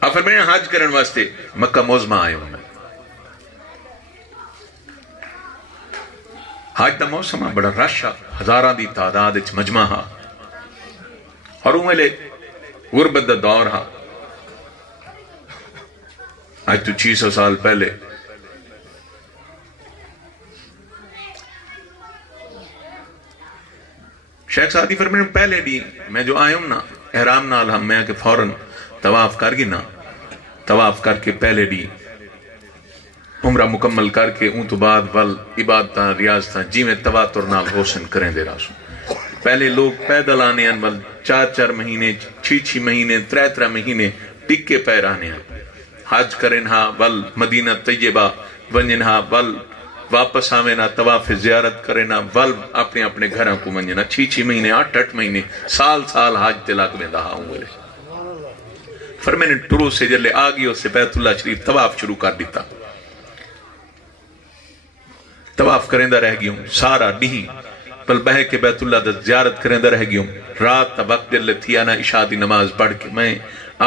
آپ فرمائیں حج کرن واسطے مکہ معظمہ آئے ہوں، حج دا موسم بڑا رش ہزاراں دی تعداد وچ مجمع ہا، اور ویلے غربت دا دور ہا، آج تو 600 سال پہلے شیخ سعدی فرمائیں پہلے بھی میں جو آئے ہوں نا احرام نال ہم میں کہ فوراً طواف کر گی نا، طواف کر کے پہلے بھی عمرہ مکمل کر کے اون تو بعد ول عبادتاں ریاضتاں جی میں تواتر نال حسن کریں دے راسوں۔ پہلے لوگ پیدل آنے ہیں ول 4 مہینے 6 مہینے 3 مہینے ٹکے پیر آنے ہیں، حج کریں ہاں ول مدینہ طیبہ ونجن ہاں ول واپس آویں نا طواف زیارت کریں نا ول اپنے اپنے گھراں کو ونجن نا 6 مہینے 8 مہینے سال حج تلاک میں دہا ہوں گے۔ پھر میں نے ٹرو سے جلے آگی اس سے بیت اللہ شریف طواف شروع کر دیتا، طواف کریں دا رہ گی ہوں سارا نہیں پل بہ کے بیت اللہ دا زیارت کریں دا رہ گی ہوں، رات تا وقت جلے تھی آنا عشاء دی نماز پڑھ کے میں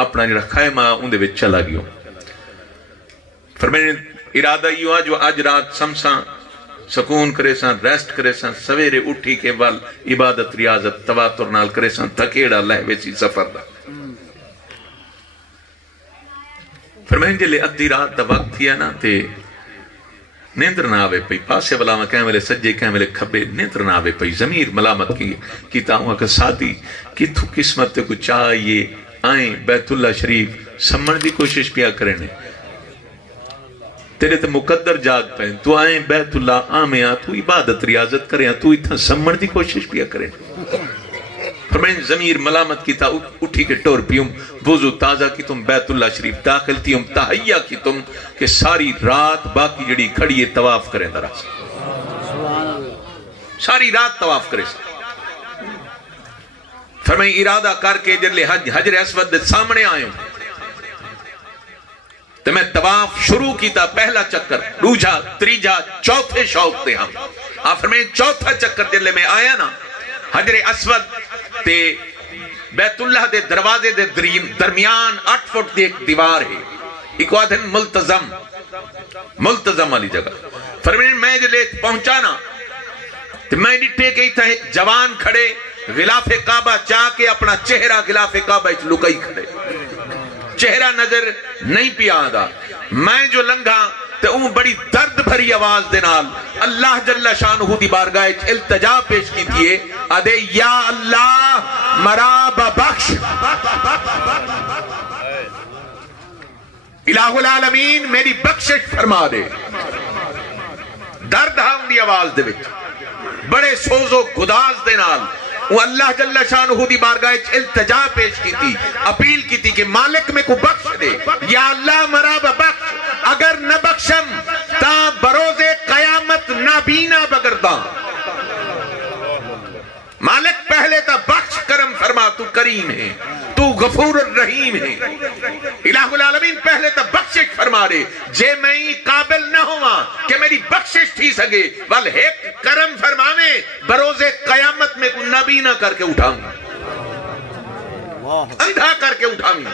اپنا جڑا خیمہ اندے وچ چلا گی ہوں۔ پھر میں نے ارادہ یہ ہوا جو آج رات سمساں سکون کرے ساں ریسٹ کرے ساں سویرے اٹھی کے ول عبادت ریاضت تواتر نال کرے ساں تھکیڑا لہوے سی سفر دا۔ پھر میں جلے ادھی رات دا وقت تھی نا تے نیندر نہ آوے پئی، پاسے بلاما کہیں ملے سجے کہیں ملے کھبے، نیندر نہ آوے پئی، ضمیر ملامت کیتا ہوں کہ ساتھی کی تو قسمت کو چاہیے آئیں بیت اللہ شریف سمجھ دی کوشش پیا کرنے، تیرے تے مقدر جاگ پہن تو آئیں بیت اللہ آمیں آ تو عبادت ریاضت کریں تو اتنا سمجھ دی کوشش پیا کریں۔ فرمائیں ضمیر ملامت کی تا اٹھی کے ٹور پیوں وضو تازہ کی تم بیت اللہ شریف داخل تھی ہم تحیہ کی تم کہ ساری رات باقی جڑی کھڑی ہے طواف کریں دراز، ساری رات طواف کریں۔ فرمائیں ارادہ کر کے جلے حجر اسود دے سامنے آئے ہوں تو میں طواف شروع کیتا، پہلا چکر دوجا تریجا چوتھے شوق تے ہم فرمائیں چوتھا چکر جلے میں آیا نا حجر اسود تے بیت اللہ دے دروازے دے درمیان 8 فٹ دی ایک دیوار ہے، ایک وادن ملتزم والی جگہ۔ فرمائیں میں جلے پہنچا نا تو میں ڈٹے گئی تھا ایک جوان کھڑے غلاف کعبہ چاہ کے اپنا چہرہ غلاف کعبہ لکائی کھڑے، چہرہ نظر نہیں پیا آدھا۔ میں جو لنگا تو اون بڑی درد بھری آواز دینال اللہ جل شانہ دی بارگاہ التجا پیش کی تھیے آدھے یا اللہ مرا ببخش، الہ العالمین میری بخشش فرما دے۔ درد ہم دی آواز دے وچ بڑے سوز و گداز دینال وہ اللہ جل شانہ دی بارگاہ التجا پیش کی تھی، اپیل کی تھی کہ مالک میں کو بخش دے، یا اللہ مرا بخش، اگر نہ بخشم تا بروز قیامت نابینا بگرداں۔ مالک پہلے تا بخش کرم فرما، تو کریم ہے، تو غفور الرحیم ہے۔ الہ العالمین پہلے تا بخشش فرما دے، جے میں قابل نہ ہوا کہ میری بخشش تھی سکے وال ایک کرم فرماوے بروز قیامت میں کو نابینا کر کے اٹھاؤں، اندھا کر کے اٹھاؤں۔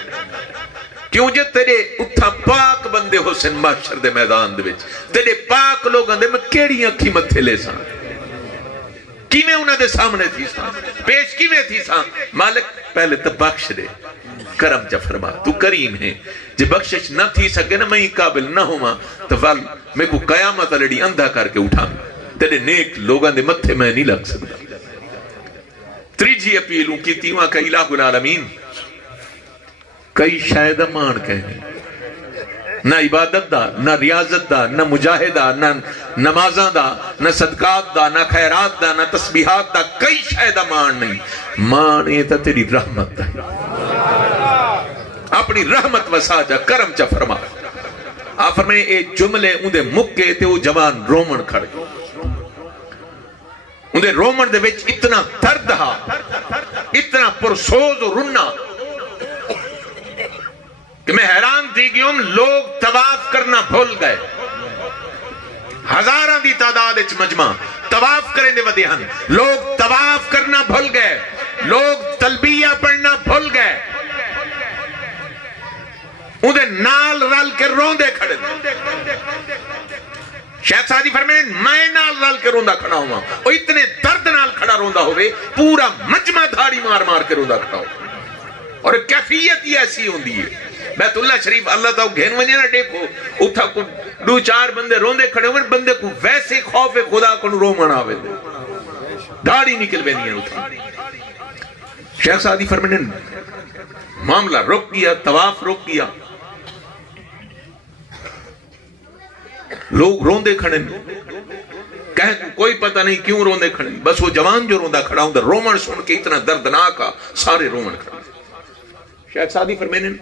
کیوں جے تیرے اتھا پاک بندے ہو سن محشر دے میدان دے وچ، تیرے پاک لوگ اندے میں کیڑی اکھی متھے لے سان، کی میں انہاں دے سامنے تھی سان، پیش کی میں تھی سان۔ مالک پہلے تو بخش دے، کرم جا فرما، تو کریم ہے، جے بخشش نہ تھی سکے نا میں قابل نہ ہوا تو وال میں کو قیامت لڑی اندھا کر کے اٹھاں، تیرے نیک لوگاں دے متھے میں نہیں لگ سکتا۔ تریجی اپیلوں کی تیواں کا الہ العالمین کئی شاید مان کہنے، نہ عبادت دا، نہ ریاضت دا، نہ مجاہدہ، نہ نمازاں دا، نہ صدقات دا، نہ خیرات دا، نہ تسبیحات دا، کئی شاید مان نہیں، مان یہ تا تیری رحمت دا، اپنی رحمت وسا جا، کرم چا فرما۔ آپ فرمائیں اے جملے اندے مکے تے وہ جوان رومن کھڑے اندے رومن دے وچ اتنا درد ہا اتنا پرسوز و رنا کہ میں حیران تھی کہ لوگ طواف کرنا بھول گئے ہزاراں دی تعداد وچ مجمع طواف کریں دے ودے ہن لوگ طواف کرنا بھول گئے لوگ تلبیہ پڑھنا بھول گئے اندے نال رل کے روندے کھڑے شیخ سعدی فرمائیں میں نال رل کے روندہ کھڑا ہوں وہ اتنے درد نال کھڑا روندہ ہوئے پورا مجمع دھاڑی مار مار کے روندہ کھڑا ہوں اور کیفیت ہی ایسی ہوندی ہے بیت اللہ شریف اللہ تعالیٰ گھین ونجے نہ دیکھو اتھا کو دو چار بندے روندے کھڑے ہوئے بندے کو ویسے خوف خدا کو رو منا ہوئے دھاڑی نکل بے نہیں ہے اتھا شیخ سعدی فرمائیں معاملہ رک گیا طواف رک گیا لوگ روندے کھڑے کہہ کوئی پتہ نہیں کیوں روندے کھڑے بس وہ جوان جو روندہ کھڑا ہوں رومن سن کے اتنا دردناک سارے رومن کھڑے شیخ سعدی فرمائیں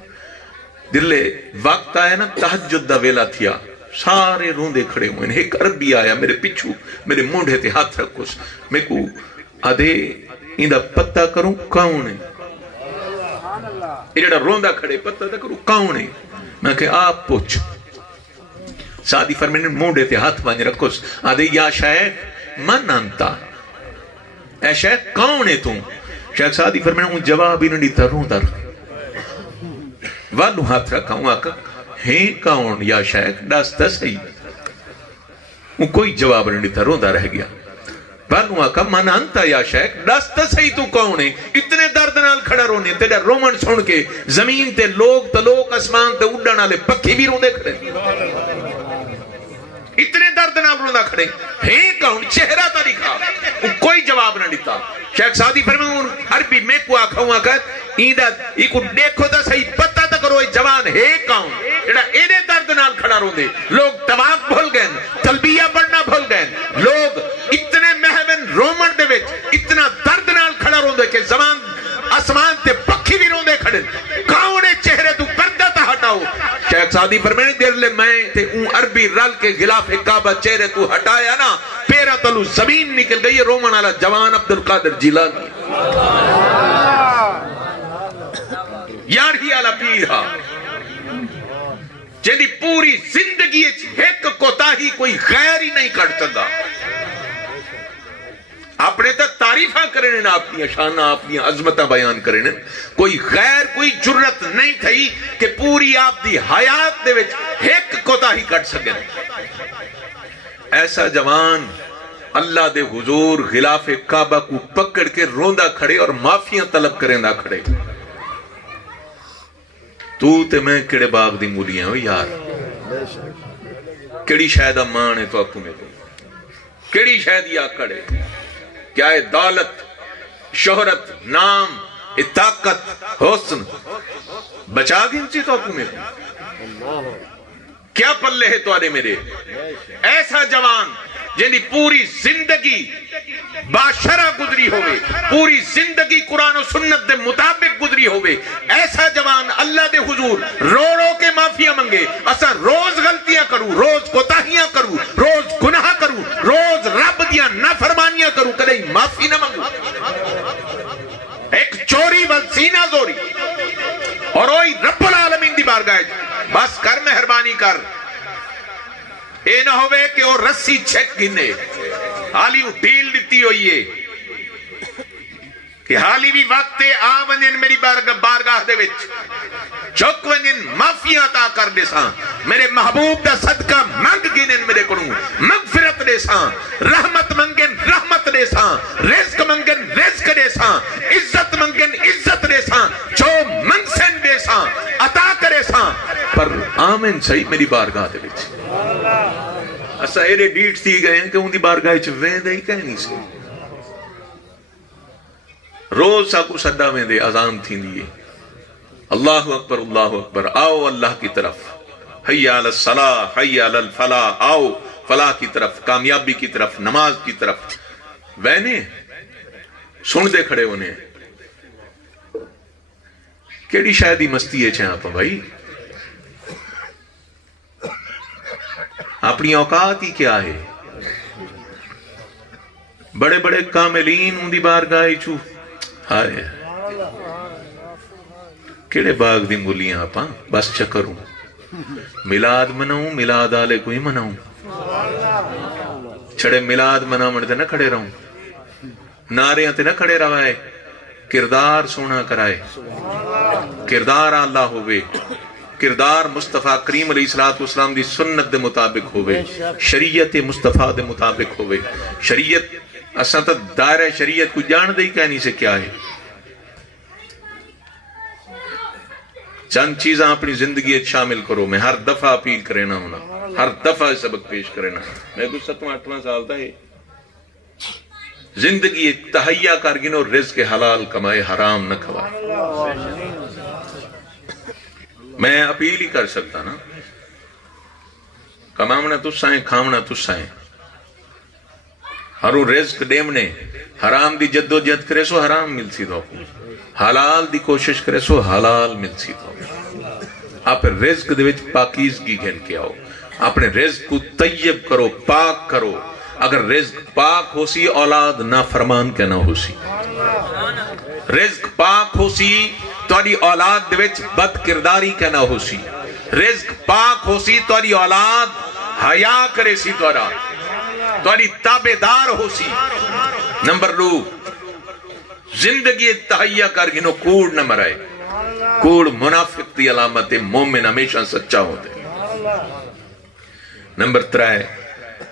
دلے وقت آیا نا تہجد دا ویلا تھیا سارے روندے کھڑے ہوئے ایک عربی آیا میرے پچھو میرے مونڈے تے ہاتھ رکھو میں کو آدھے اندہ پتہ کروں کون ہے یہ جڑا روندہ کھڑے پتہ کروں کون ہے میں کہ آپ پوچھ سعدی فرمائیں مونڈے تے ہاتھ بانج رکھو آدھے یا شیخ من انتا اے شیخ کون ہے تم شیخ سعدی فرمائیں ہوں جواب ہی نہیں دیتا روندہ والو ہاتھ رکھا ہوں آکا ہیں کون یا شیخ داستا صحیح وہ کوئی جواب نہیں دیتا روندہ رہ گیا والو آکا من انتا یا شیخ داستا صحیح تو کون ہے اتنے درد نال کھڑا رونے تیرا رومن سن کے زمین تے لوگ تلوک اسمان تے اڈانا لے پکھی بھی روندے کھڑے اتنے درد نال روندہ کھڑے ہیں کون چہرہ تا دکھا وہ کوئی جواب نہ دیتا شیخ سعدی فرمائیں عربی میں کو آکھا ہوں آکا ایک دیکھو تا صحیح پتہ تا کرو جوان ہے کون ایڈا ایڈے درد نال کھڑا روندے لوگ طواف بھول گئے تلبیہ پڑھنا بھول گئے لوگ اتنے محون رومن دے وچ اتنا درد نال کھڑا روندے کہ زمان آسمان تے پکھی بھی روندے کھڑے کاؤنے چہرے تو پردہ تا ہٹاؤ شیخ سعدی فرمائیں دیر لے میں تے اون عربی رل کے غلاف کعبہ چہرے تو ہٹایا نا پیرا تلو زمین نکل گئی رومن والا جوان عبدالقادر جیلانی یار ہی آلہ پیرہا جنہی پوری زندگی ایک کوتاہی کوئی غیر ہی نہیں کٹ سکا اپنے تا تعریفہ کرنے نا اپنی شانہ اپنی عظمتہ بیان کرنے کوئی غیر کوئی جرت نہیں تھی کہ پوری آپ دی حیات دے وچ ایک کوتاہی کٹ سکے ایسا جوان اللہ دے حضور غلاف کعبہ کو پکڑ کے روندہ کھڑے اور معافیاں طلب کریں دا کھڑے تو تے میں کڑے باغ دی مولیاں ہو یار کڑی شاید امان ہے تو آپ کو میں کڑی شاید یا کڑے کیا ہے دولت شہرت نام طاقت حسن بچا گنچی تو آپ کو میں کیا پلے ہے تو آنے میرے ایسا جوان جنہی پوری زندگی باشرہ گزری ہوئے پوری زندگی قرآن و سنت دے مطابق گزری ہوئے ایسا جوان اللہ دے حضور رو رو کے معافیاں منگے اسا روز غلطیاں کروں روز کوتاہیاں کروں روز گناہ کروں روز رب دیا نافرمانیاں کروں کدے معافی نہ منگوں ایک چوری والسینہ زوری اور وہی رب العالمین دی بارگاہ بس کر مہربانی کر اے نہ ہوئے کہ وہ رسی چھک گنے حالی وہ ڈیل دیتی ہوئی ہے کہ حالی بھی وقت آ ونجن میری بارگاہ دے وچ چک ونجن معافیاں عطا کر دے ساں میرے محبوب دا صدقہ منگ گنن میرے کنوں مغفرت دے ساں رحمت منگن رحمت دے ساں رزق منگن رزق دے ساں عزت منگن عزت دے ساں جو منسن دے ساں عطا کرے ساں پر آمین صحیح میری بارگاہ دے وچ اسا ایرے ڈیٹ تھی گئے ہیں کہ ان دی بارگاہ چ ویندے ہی کہنی سی روز سا کو صدا میں دے اذان تھی دیئے اللہ اکبر آؤ اللہ کی طرف حی علی الصلاح حی علی الفلاح آؤ فلاح کی طرف کامیابی کی طرف نماز کی طرف وینے سن دے کھڑے ہونے کیڑی شاید ہی مستی ہے چھے آپ بھائی اپنی اوقات ہی کیا ہے. بڑے بڑے کاملین ان دی بارگاہ چو ہائے کیڑے باغ دی مولیاں آپاں بس چکروں ملاد مناؤں ملاد آلے کوئی مناؤں چھڑے ملاد مناؤں تے نہ کھڑے رہوں نعرے تے نہ کھڑے روائے کردار سونا کرائے کردار اللہ ہوئے کردار مصطفیٰ کریم علیہ السلام دی سنت دے مطابق ہوئے شریعت مصطفیٰ دے مطابق ہوئے شریعت اساں تا دائرہ شریعت کو جان دے ہی کہنی سے کیا ہے چند چیزاں اپنی زندگی شامل کرو میں ہر دفعہ اپیل کرنا ہونا ہر دفعہ سبق پیش کرنا میں کچھ 7-8 سال دا ہے زندگی تہیا کر گنو رزق حلال کمائے حرام نہ کھوائے میں اپیل ہی کر سکتا نا کمامنا تسائیں کھامنا تسائیں ہرو رزق دیمنے حرام دی جد و جہد کرے سو حرام مل سی دو حلال دی کوشش کرے سو حلال مل سی دو آپ رزق دے وچ پاکیزگی گھن کے آؤ اپنے رزق کو طیب کرو پاک کرو اگر رزق پاک ہو سی اولاد نافرمان کے نہ ہو سی رزق پاک ہو سی توڑی اولاد دے وچ بد کرداری کے نہ ہو سی رزق پاک ہو سی توڑی اولاد حیا کرے سی توڑی تابدار ہو سی نمبر 2 زندگی تہیا کر گنو کوڑ نہ مرائے کوڑ منافق دی علامت مومن ہمیشہ سچا ہوتے نمبر 3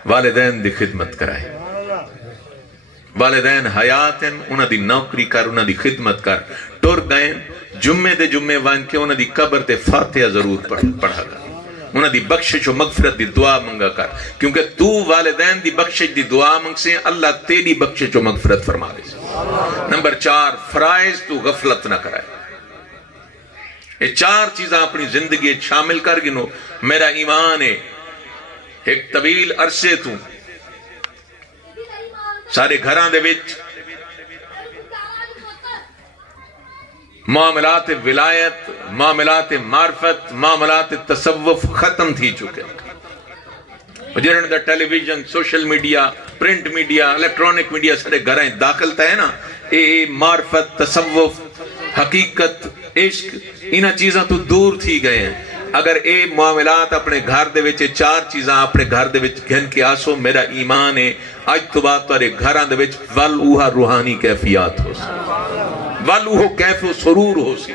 والدین دی خدمت کرائے والدین حیات ہیں انہاں دی نوکری کر انہاں دی خدمت کر ٹر گئے جمعے دے جمعے وان کے انہاں دی قبر تے فاتحہ ضرور پڑھا کر انہاں دی بخشش و مغفرت دی دعا منگا کر کیونکہ تو والدین دی بخشش دی دعا منگ سے اللہ تیری بخشش و مغفرت فرما دے نمبر 4 فرائض تو غفلت نہ کرائے یہ 4 چیزاں اپنی زندگی شامل کر گنو میرا ایمان ہے ایک طویل عرصے تو سارے گھران دے وچ معاملات ولایت معاملات معرفت معاملات تصوف ختم تھی چکے جنہوں دا television social media print media electronic media سارے گھریں داخل تا ہے نا اے معرفت تصوف حقیقت عشق انہاں چیزاں تو دور تھی گئے ہیں اگر اے معاملات اپنے گھر دے وچ 4 چیزاں اپنے گھر دے وچ گھن کے آسو میرا ایمان ہے آج تو بات تارے گھران دے وچ والوہا روحانی کیفیات ہو سی والوہو کیف و سرور ہو سی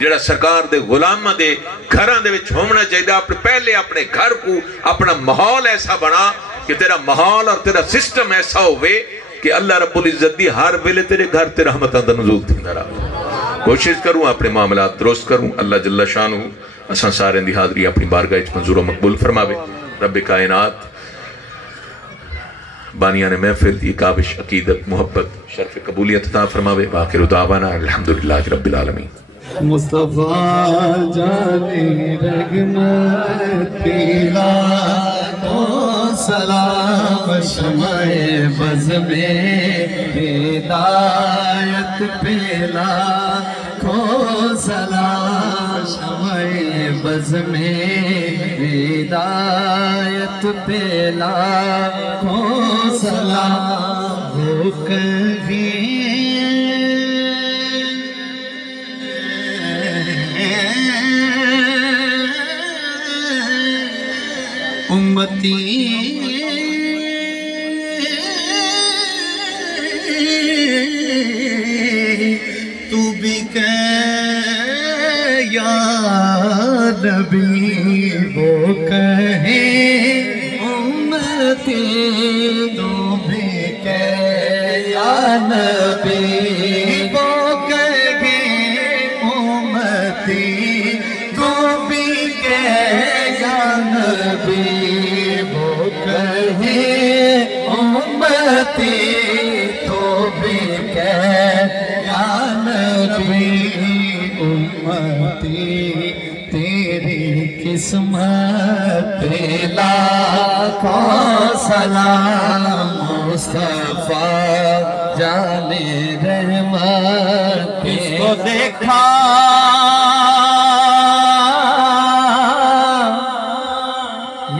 جڑا سرکار دے غلامہ دے گھران دے وچ ہومنا چاہیے پہلے اپنے گھر کو اپنا ماحول ایسا بنا کہ تیرا ماحول اور تیرا سسٹم ایسا ہوئے کہ اللہ رب العزت دی ہر ویلے تیرے گھر تے رحمتاں دا نزول تھی نہ رہا کوشش کروں اپنے معاملات درست کروں اللہ جل شانہ اساں سارے دی حاضری اپنی بارگاہ وچ منظور و مقبول فرماوے رب کائنات بانیان محفل دی کابش عقیدت محبت شرف قبولیت عطا فرماوے واخر دعوانا الحمدللہ رب العالمین مصطفیٰ جانے رحمت پیلا تو سلام شمع بز میں ہدایت پیلا کو سلام شمع بز میں ہدایت پیلا کو سلام ہو کہیں امتی تو بھی کہے یا نبی وہ کہے امتی تو بھی کہے یا نبی وہ کہے امتی تو بھی کہے یا نبی وہ کہے امتی تو بھی کہے یا نبی امتی تیری قسمت پہ لاکھوں سلام مصطفیٰ جان رحمت اس کو دیکھا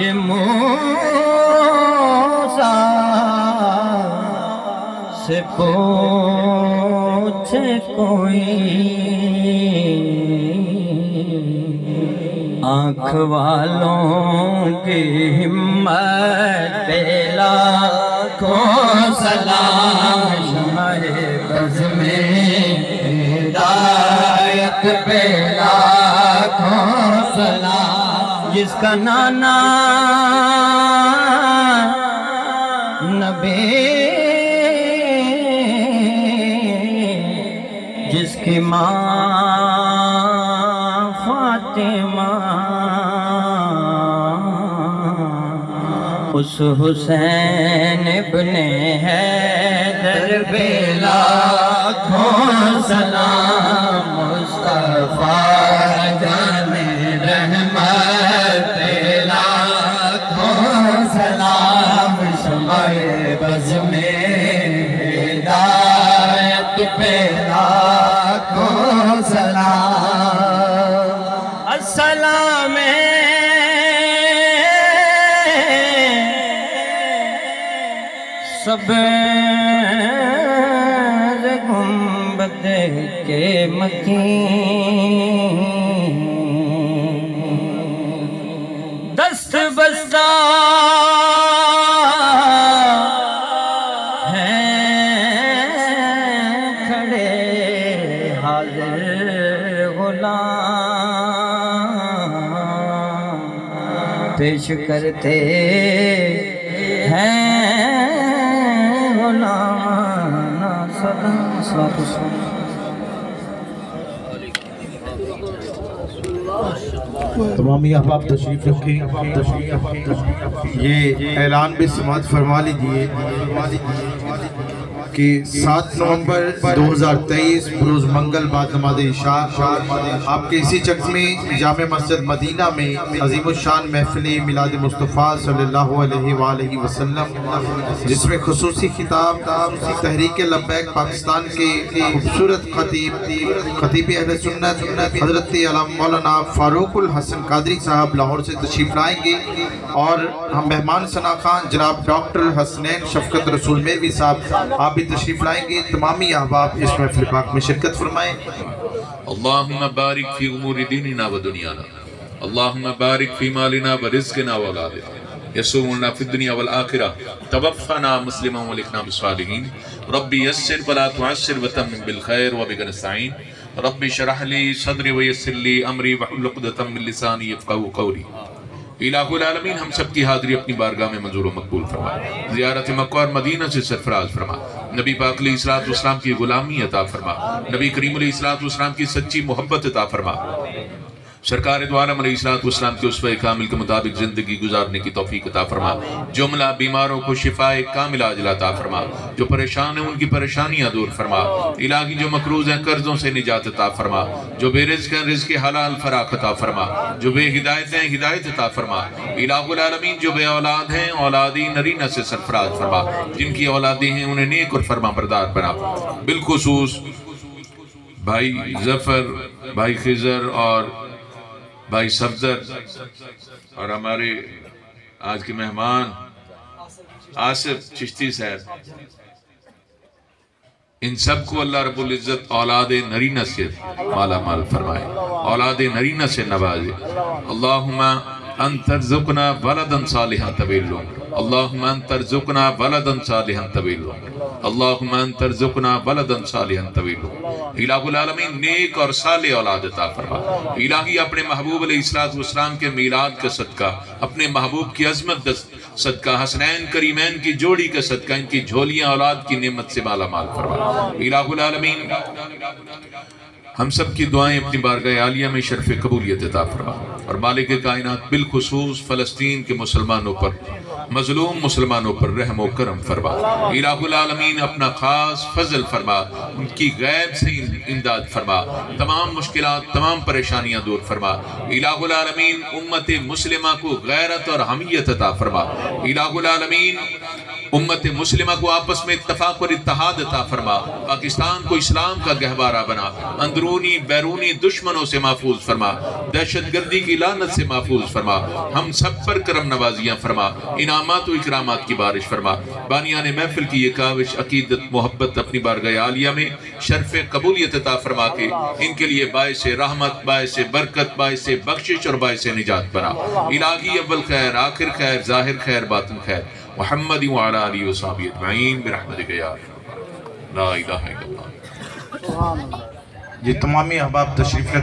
یہ سے پوچھے کوئی آنکھ والوں کی ہمت پہ لاکھوں سلام شمع بز میں ہدایت پہ لاکھوں سلام جس کا نانا نبی جس کی ماں فاطمہ اس حسین ابن حیدر پہ لاکھوں سلام مصطفیٰ جان رحمت پہ لاکھوں سلام شمع بز میں ہدایت پہ لاکھوں سلام السلام سبز گنبد کے مکین دست بستہ ہیں کھڑے حاضر غلام پیش کرتے ہیں تمامی احباب تشریف رکھیں یہ اعلان بھی سماعت فرما لیجئے کہ 7 نومبر 2023 بروز منگل بعد نماز عشاء آپ کے اسی چک میں جامع مسجد مدینہ میں عظیم الشان محفل میلاد مصطفیٰ صلی اللہ علیہ وآلہ وسلم جس میں خصوصی خطاب تحریک لبیک پاکستان کے خوبصورت خطیب اہل سنت حضرت علامہ مولانا فاروق الحسن قادری صاحب لاہور سے تشریف لائیں گے اور ہم مہمان ثناء جناب ڈاکٹر حسنین شفقت رسول میروی صاحب آپ بھی تشریف لائیں گے تمامی احباب اس محفل پاک میں شرکت فرمائیں اللہم بارک فی امور دیننا و دنیانا اللہم بارک فی مالنا و رزقنا و اولادنا یسوعنا فی الدنیا والآخرہ توفنا مسلما و لکھنا بالصالحین ربی یسر ولا تعسر وتمم بالخیر و بک نستعین ربی شرح لی صدری و یسر لی امری واحلل عقدۃ من لسانی یفقہوا قولی الہ العالمین ہم سب کی حاضری اپنی بارگاہ میں منظور و مقبول فرما زیارت مکہ اور مدینہ سے سرفراز فرما نبی پاک علیہ السلام کی غلامی عطا فرما نبی کریم علیہ السلام کی سچی محبت عطا فرما سرکار دو عالم علیہ السلام کے اسوہ کامل کے مطابق زندگی گزارنے کی توفیق عطا فرما جملہ بیماروں کو شفاء کامل عاجل عطا فرما جو پریشان ہیں ان کی پریشانیاں دور فرما الہی جو مقروض ہیں قرضوں سے نجات عطا فرما جو بے رزق ہیں رزق حلال فراخ عطا فرما جو بے ہدایت ہیں ہدایت عطا فرما الہ العالمین جو بے اولاد ہیں اولادی نرینہ سے سرفراز فرما جن کی اولادیں ہیں انہیں نیک اور فرما بردار بنا بالخصوص بھائی ظفر بھائی خضر اور بھائی صفدر اور ہمارے آج کے مہمان آصف چشتی صاحب ان سب کو اللہ رب العزت اولاد نرینہ سے مالا مال فرمائے اولاد نرینہ سے نوازے اللہم انت ارزقنا ولدا صالحا طویلا اللہم انت ارزقنا ولدا صالحا طویلا اللہم انت ارزقنا ولدا صالحا طویلا الہ العالمین نیک اور صالح اولاد عطا فرما الہی اپنے محبوب علیہ السلام کے میلاد کا صدقہ اپنے محبوب کی عظمت صدقہ حسنین کریمین کی جوڑی کا صدقہ ان کی جھولیاں اولاد کی نعمت سے مالا مال فرما الہ العالمین ہم سب کی دعائیں اپنی بارگاہ عالیہ میں شرف قبولیت عطا فرما اور مالک کائنات بالخصوص فلسطین کے مسلمانوں پر مظلوم مسلمانوں پر رحم و کرم فرما الہ العالمین اپنا خاص فضل فرما ان کی غیب سے امداد فرما تمام مشکلات تمام پریشانیاں دور فرما الہ العالمین امت مسلمہ کو غیرت اور حمیت عطا فرما الہ العالمین امت مسلمہ کو آپس میں اتفاق اور اتحاد عطا فرما، پاکستان کو اسلام کا گہوارہ بنا، اندرونی بیرونی دشمنوں سے محفوظ فرما، دہشت گردی کی لعنت سے محفوظ فرما، ہم سب پر کرم نوازیاں فرما، انعامات و اکرامات کی بارش فرما۔ بانیان محفل کی یہ کاوش عقیدت محبت اپنی بارگاہ عالیہ میں شرف قبولیت عطا فرما کے ان کے لیے باعث رحمت، باعث برکت، باعث بخشش اور باعث نجات بنا۔ الہی اول خیر، آخر خیر، ظاہر خیر، باطن خیر، محمد وعلی آلہ وصحبہ اجمعین برحمتک یا لا الہ الا اللہ۔ یہ تمامی احباب تشریف رکھیں۔